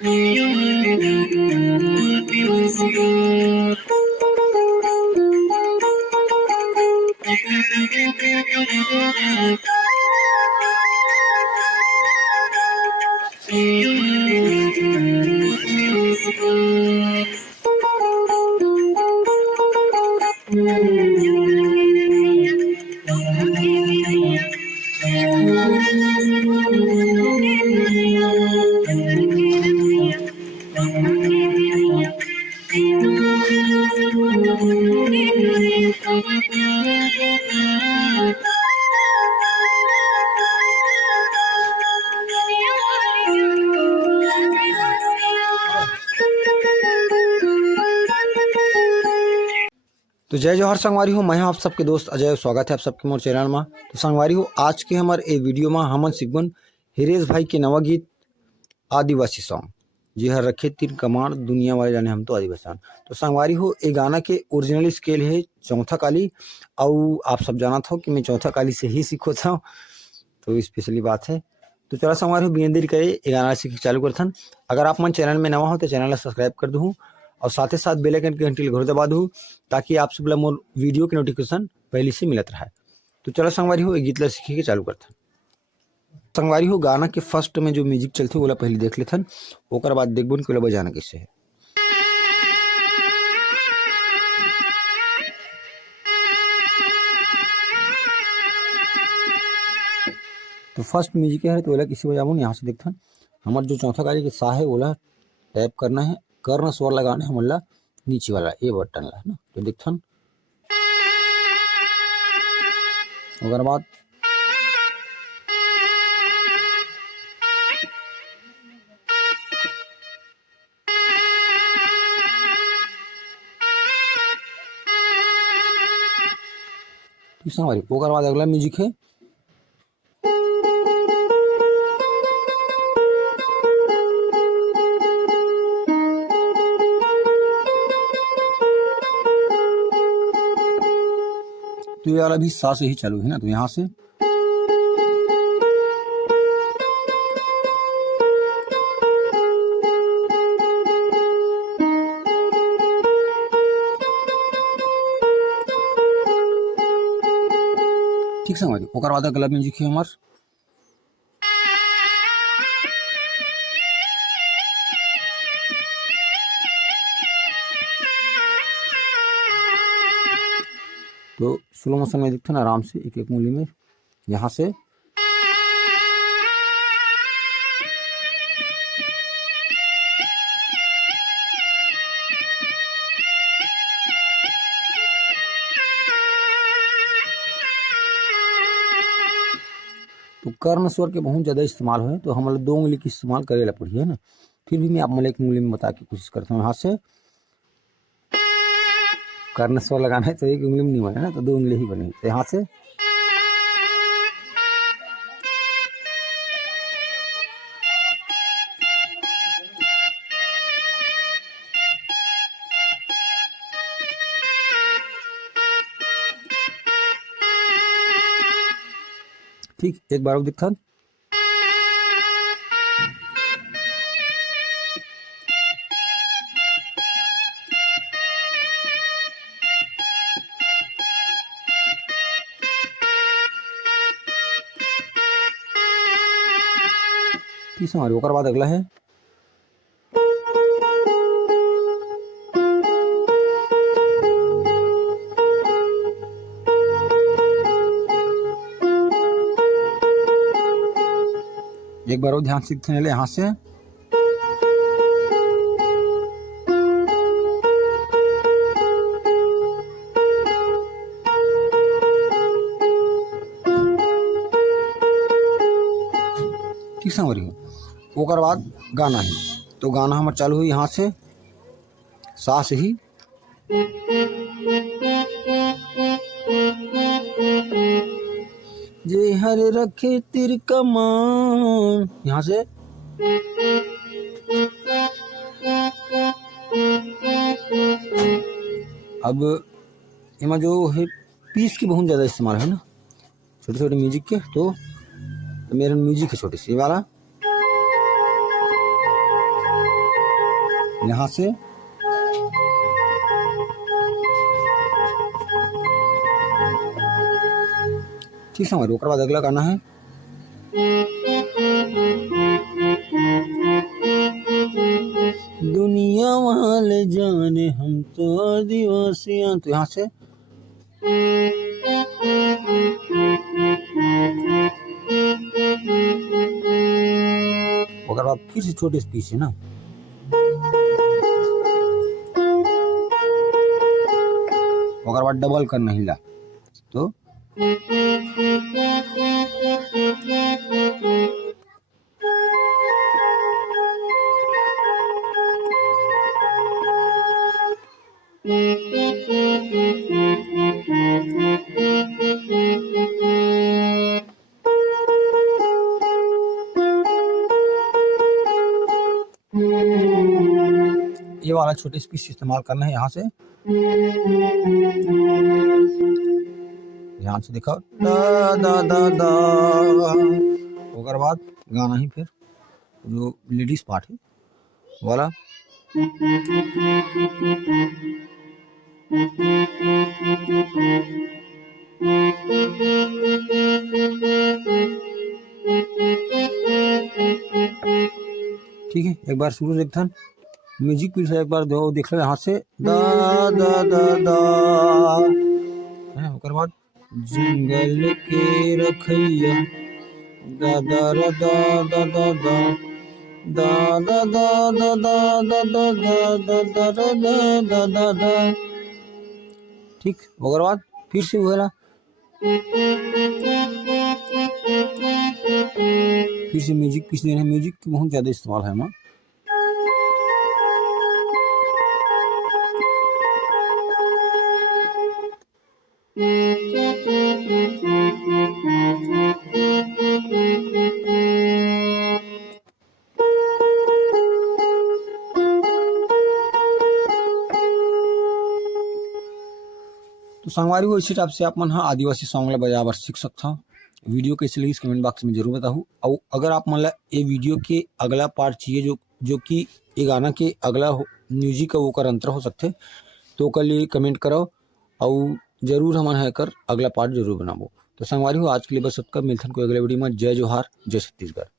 तो जय जोहर संगवारी हो, मैं आप सबके दोस्त अजय। स्वागत है आप सबके मोर चैनल में। तो संगवारी हो, आज के हमारे ए वीडियो में हमन सीखबन हिरेश भाई के नवा गीत आदिवासी सॉन्ग, जी हर रखे तीन कमार दुनिया वाले जाने हम तो आदिवासी। तो संगवारी हो, ये गाना के ओरिजिनल स्केल है चौथा काली, और आप सब जाना था कि मैं चौथा काली से ही सीखो था, तो स्पेशली बात है। तो चलो संगवारी हो, बिना देरी करे ये गाना सीख चालू करथन। अगर आप मन चैनल में नवा हो तो चैनल सब्सक्राइब कर दूँ और साथ ही साथ बेल आइकन की घंटी घर दबा दूँ, ताकि आप सब मोर वीडियो के नोटिफिकेशन पहले से मिलत रहा। तो चलो संगवारी हो, गीत ला सीखे के चालू करथन। संगवारी हो, गाना के फर्स्ट में जो म्यूजिक चलते वो पहले देख लेथन, ओकर बाद देखबन कि बजाना कैसे है। तो फर्स्ट म्यूजिक है तो ओला किसी बजाबन, यहाँ से देखथन हमार जो चौथा गाड़ी के सा है ओला टैप करना है, कर्ण स्वर लगाना है मोला नीचे वाला ए बटन ला ना। तो देखथन ओकर बाद ओकर बाद अगला म्यूजिक है तो ये वाला भी सा से ही चालू है ना। तो यहाँ से ठीक समझ। ओकर बाद अगला म्यूजिक है हमार तो स्लो मोशन में दिखते ना, आराम से एक एक उंगली में यहाँ से तो कर्ण स्वर के बहुत ज़्यादा इस्तेमाल हो, तो हम दो उंगली की इस्तेमाल करेला पड़ी है ना। फिर भी मैं आप एक उंगली में बता के कोशिश करता हूँ। यहाँ से कर्ण स्वर लगाना है तो एक उंगली में नहीं बने ना, तो दो उंगली ही बने। तो यहाँ से ठीक एक बार दिखा ठीक हमारे। ओकर बाद अगला है एक बार और ध्यान सीखते ले यहाँ से ठीक समझ। ओकर बाद गाना ही, तो गाना हमारे चालू हुई यहाँ से सा से ही। जे हर रखे तिर कमान, यहाँ से अब इमा जो है पीस की बहुत ज़्यादा इस्तेमाल है ना, छोटे छोटे म्यूजिक के। तो मेरा म्यूजिक है छोटी सी वाला, यहाँ से ठीक संगवारी ओकर बाद अगला गाना है दुनिया वाले जाने हम तो आदिवासी हैं, तो यहाँ से ओकर बाद फिर से छोटे स्पीच है ना, ओकर बाद डबल करना हिला तो ये वाला छोटे स्पीच इस्तेमाल करना है। यहाँ से ध्यान से दिखाओ दा दा दा दा, ओकर बाद गाना ही फिर जो लेडीज पार्ट है वाला ठीक है। एक बार शुरू से देखथन म्यूजिक फिर से एक बार देख लो यहाँ से दा दा दा दा है, ओकर बाद जंगल के रखैया दा दा दा दा दा दा दा दा दा दा दा दा दा दा दा दा दा, ठीक। ओकर बाद फिर से हुआ फिर से म्यूजिक पीस देना है। म्यूजिक की बहुत ज्यादा इस्तेमाल है ना, तो संगवारी हो इसी टाइप से आप मन आदिवासी सॉन्ग ला बजा बर सीख सकता। वीडियो कैसे लगी कमेंट बॉक्स में जरूर बताओ। और अगर आप मन ला ये वीडियो के अगला पार्ट चाहिए जो कि ये गाना के अगला म्यूजिक का वो कर अंतर हो सकते, तो कल कमेंट करो और जरूर हम कर अगला पार्ट जरूर बनाबो। तो संगवारी हो आज के लिए बस सबका मिलथन को अगले वीडियो में। जय जोहार, जय छत्तीसगढ़।